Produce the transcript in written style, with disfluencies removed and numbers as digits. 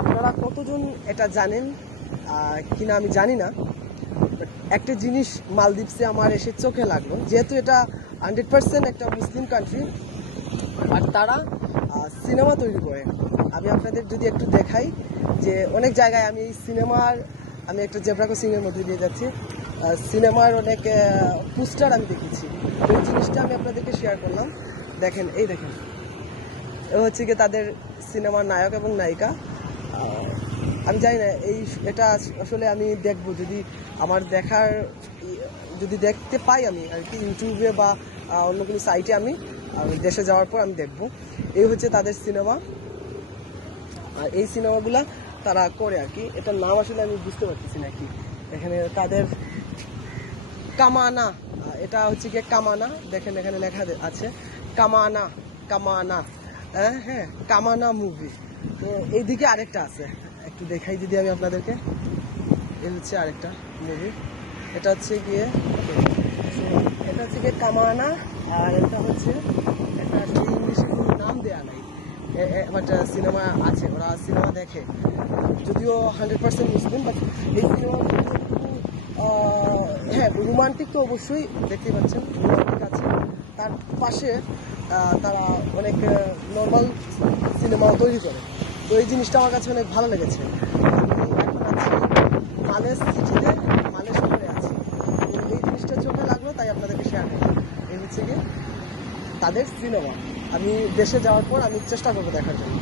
আপনারা কতজন এটা জানেন কিনা আমি জানি না, বাট একটা জিনিস মালদ্বীপসে আমার এসে চোখে লাগলো, যেহেতু এটা 100% একটা মুসলিম কান্ট্রি, আর তারা সিনেমা তৈরি করে। আমি আপনাদের যদি একটু দেখাই যে অনেক জায়গায় আমি এই সিনেমার, আমি একটা জেব্রা ক্রসিংয়ের মধ্যে দিয়ে যাচ্ছি, সিনেমার অনেক পোস্টার আমি দেখেছি। ওই জিনিসটা আমি আপনাদেরকে শেয়ার করলাম। দেখেন, এই দেখেন, এ হচ্ছে কি তাদের সিনেমার নায়ক এবং নায়িকা। আমি জানি না এটা আসলে আমি দেখবো, যদি আমার দেখার যদি দেখতে পাই আমি আর কি ইউটিউবে বা অন্য কোনো সাইটে, আমি দেশে যাওয়ার পর আমি দেখবো। এই হচ্ছে তাদের সিনেমা, আর এই সিনেমাগুলা তারা করে আর কি। এটার নাম আসলে আমি বুঝতে পারতেছি না কি। এখানে তাদের কামানা, এটা হচ্ছে গিয়ে কামানা। দেখেন এখানে লেখা আছে কামানা, কামানা, হ্যাঁ কামানা মুভি। তো এইদিকে আরেকটা আছে, একটু দেখাই যদি আমি আপনাদেরকে। এই হচ্ছে আরেকটা মুভি, এটা হচ্ছে গিয়ে এটা হচ্ছে গিয়ে কামানা। আর এটা হচ্ছে, এটা আসলে ইংলিশে কোনো নাম দেওয়া নাই, বাট সিনেমা আছে, ওরা সিনেমা দেখে, যদিও 100% মুসলিম, বাট এই সিনেমা হ্যাঁ রোমান্টিক তো অবশ্যই দেখতেই পাচ্ছেন, রোমান্টিক আছে। তার পাশে তারা অনেক নর্মাল সিনেমাও তৈরি করে। তো এই জিনিসটা আমার কাছে অনেক ভালো লেগেছে। আমি এখন আছি মালয়েশ সিটিতে, মালয়েশ শহরে আছি। তো এই জিনিসটা চোখে লাগলো, তাই আপনাদেরকে শেয়ার করলাম। এই হচ্ছে গিয়ে তাদের সিনেমা। আমি দেশে যাওয়ার পর আমি চেষ্টা করবো দেখার জন্য।